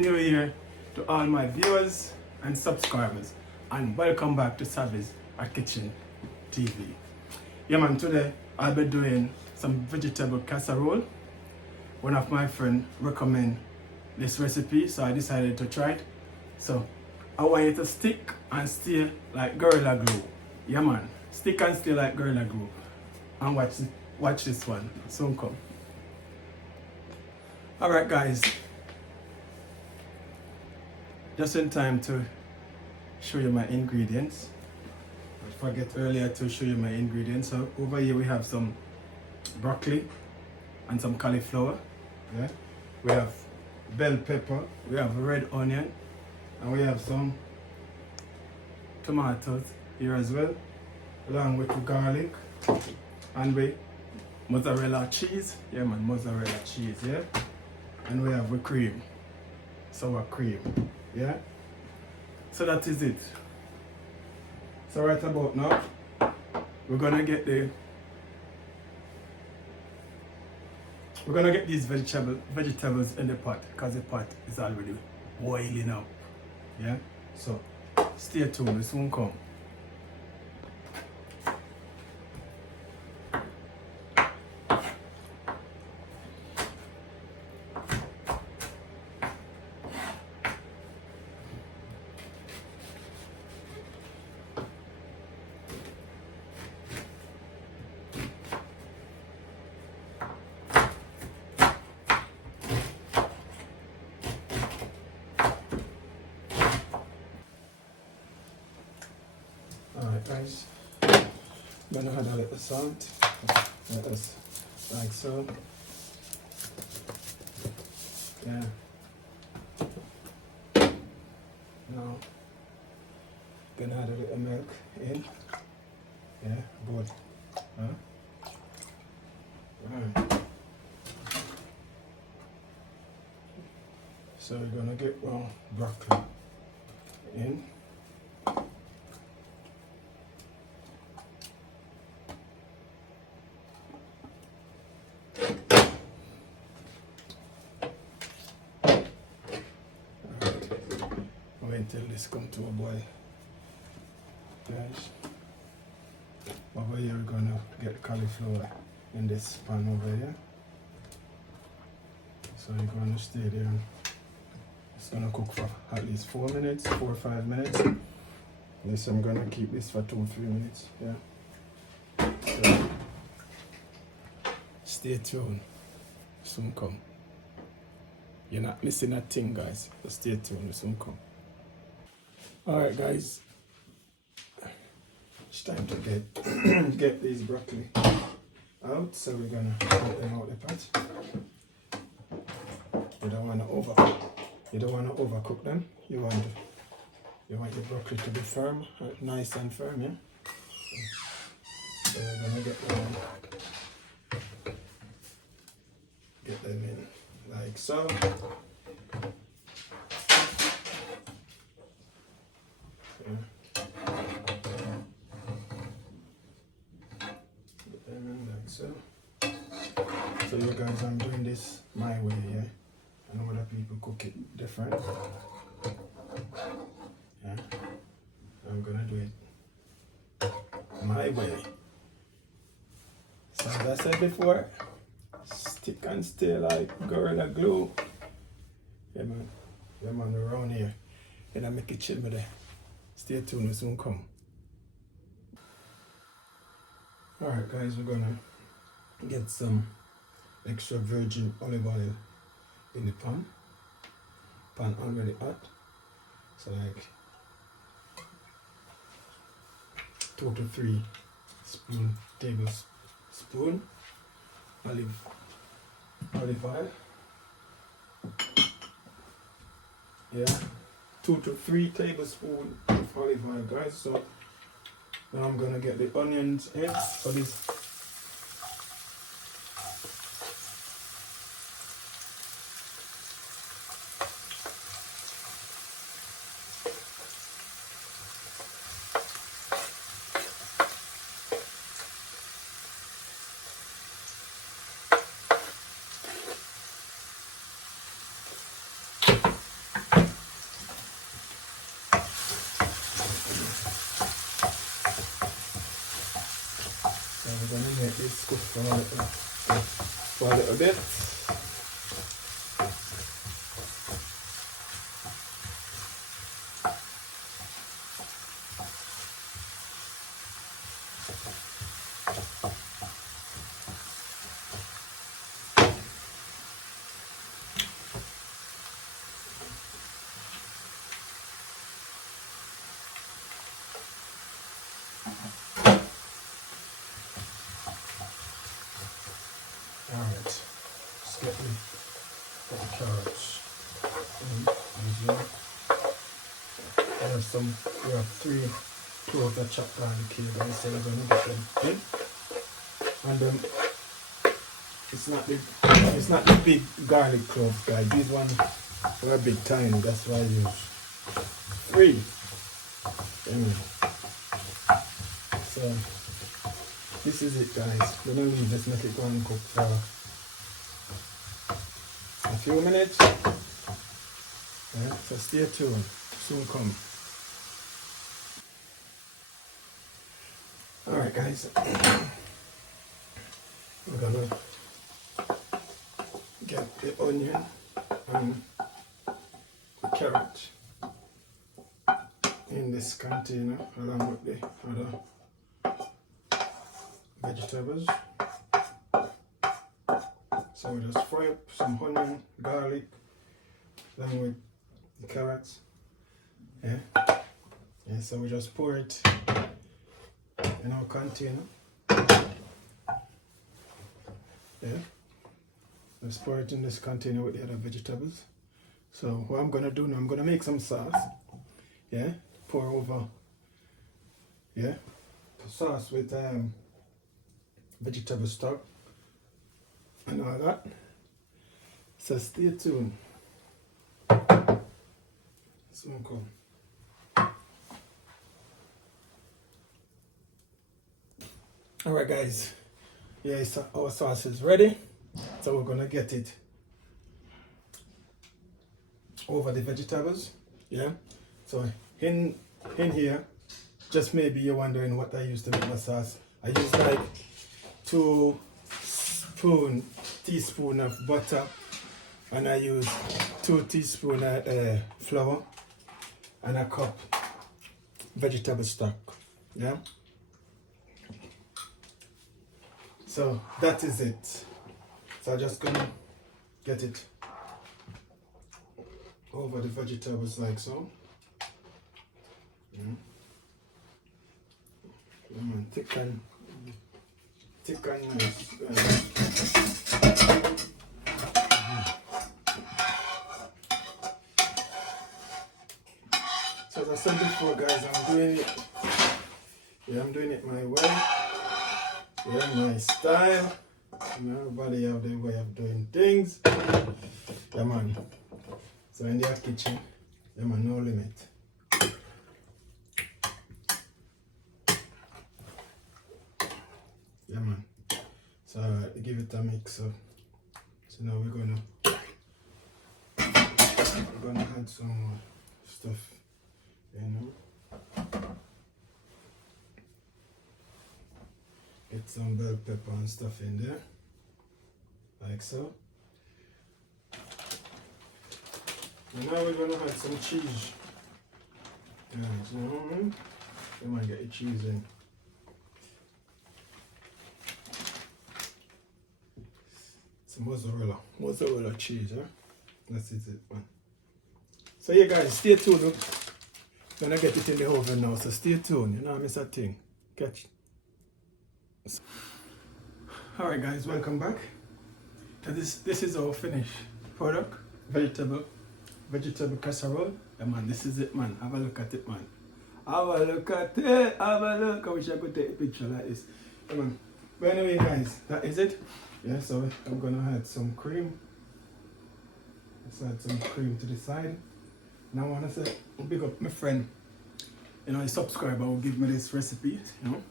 Happy New Year to all my viewers and subscribers, and welcome back to Savizz Kitchen TV. Yeah man, today I'll be doing some vegetable casserole. One of my friends recommended this recipe, so I decided to try it. So I want you to stick and stay like Gorilla Glue. Yeah man, stick and stay like Gorilla Glue. And watch this one, soon come. Alright guys, just in time to show you my ingredients. I forget earlier to show you my ingredients. So over here we have some broccoli and some cauliflower. Yeah. We have bell pepper, we have red onion, and we have some tomatoes here as well, along with the garlic, and we mozzarella cheese. Yeah man, mozzarella cheese, yeah. And we have cream, sour cream, yeah. So that is it. So right about now, we're gonna get these vegetables in the pot, because the pot is already boiling up, yeah. So stay tuned, it soon come. Alright guys, I'm gonna add a little salt, like so. Yeah. Now, gonna add a little milk in. Yeah, good. Alright. So we're gonna get raw broccoli in. Wait until this come to a boil, guys. Over here we're gonna get cauliflower in this pan over here. So you're gonna stay there. It's gonna cook for at least 4 minutes, 4 or 5 minutes. This I'm gonna keep this for 2 or 3 minutes. Yeah. So stay tuned. Soon come. You're not missing a thing, guys. So stay tuned. Soon come. Alright guys, it's time to get these broccoli out, so we're gonna put them out the pot. You don't wanna overcook them. You want your broccoli to be firm, nice and firm, yeah? So we're gonna get them in like so. So you guys, I'm doing this my way, yeah? I know other people cook it different. Yeah? I'm gonna do it my way. So as I said before, stick and stay like Gorilla Glue. Yeah man, around here. And I make it chill me there. Stay tuned, it soon come. Alright guys, we're gonna get some extra virgin olive oil in the pan. Pan already hot. So like 2 to 3 tablespoon olive oil. Yeah, 2 to 3 tablespoons of olive oil, guys. So now I'm gonna get the onions in for this. going to make this cook for a little bit. Alright, just get the carrots. We have 3 cloves of chopped garlic here, guys, so we're going to get them in. And it's not the big garlic cloves, guys. These ones are a bit tiny, that's why I use 3. So this is it, guys. We're going to leave this, make it go and cook for a few minutes. Yeah, so stay tuned. Soon come. Alright, guys. We're going to get the onion and the carrot in this container along with the other vegetables. So we just fry up some onion, garlic, along with the carrots. Yeah. So we just pour it in our container. Yeah. Just pour it in this container with the other vegetables. So what I'm gonna do now, I'm gonna make some sauce. Yeah. Pour over. Yeah. Sauce with vegetable stock and all that. So stay tuned. Soon come. Alright, guys. Yeah, so our sauce is ready. So we're gonna get it over the vegetables. Yeah. So in here, just maybe you're wondering what I use to make my sauce. I use like 2 teaspoons of butter, and I use 2 teaspoons of flour and a cup vegetable stock. Yeah. So that is it. So I'm just gonna get it over the vegetables like so. Thick and nice. So as I said before, guys, I'm doing it. Yeah, I'm doing it my way. Yeah, my style. Everybody have their way of doing things. Yeah, man. So in their kitchen, yeah, man, no limit. Yeah, man. So give it a mix up. So now we're gonna add some more stuff, you know. Get some bell pepper and stuff in there, like so. And now we're gonna add some cheese. Yeah, you know what I mean? You might get your cheese in. Some mozzarella cheese, huh? That's it, man. So yeah, guys, stay tuned. Look. Gonna get it in the oven now, so stay tuned. You know, I miss a thing. Catch. Alright, guys, welcome back. So this is our finished product, vegetable casserole. Yeah, man, this is it, man. Have a look at it, man. Have a look at it. Have a look. I wish I could take a picture like this. Yeah, man. But anyway, guys, that is it. Yeah, so I'm gonna add some cream. Let's add some cream to the side. And I wanna say, big up my friend, you know, a subscriber who give me this recipe, you know,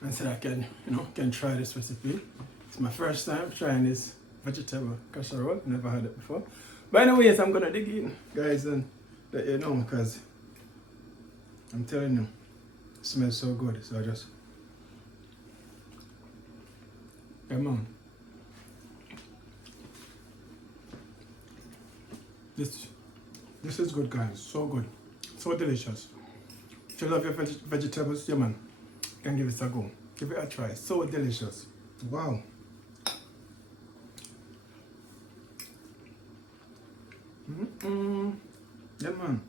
and said I can, you know, can try this recipe. It's my first time trying this vegetable casserole. Never had it before. But anyways, I'm gonna dig in, guys, and let you know, because I'm telling you, it smells so good. So I just Yeah, man. This is good, guys. So good. So delicious. If you love your vegetables, yeah, man, you can give it a go. Give it a try. So delicious. Wow. Yeah, man.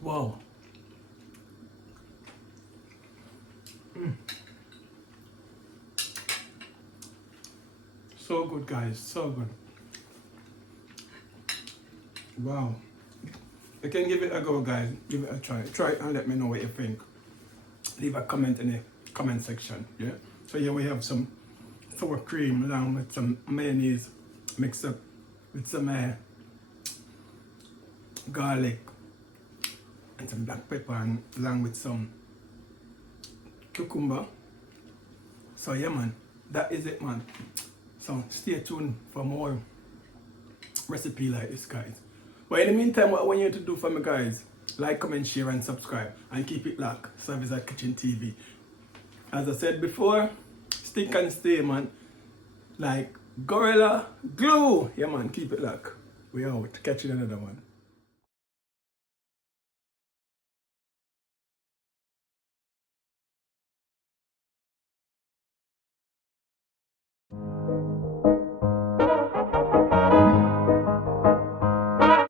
Wow. So good, guys. So good. Wow. You can give it a go, guys. Give it a try. Try it and let me know what you think. Leave a comment in the comment section. Yeah. So here we have some sour cream along with some mayonnaise mixed up with some garlic and some black pepper and along with some cucumber. So yeah, man, that is it, man. So stay tuned for more recipe like this, guys. But in the meantime, what I want you to do for me, guys, like, comment, share and subscribe and keep it locked. Savizz Kitchen TV. As I said before, stick and stay, man. Like Gorilla Glue. Yeah, man, keep it locked. We out. Catch you in another one.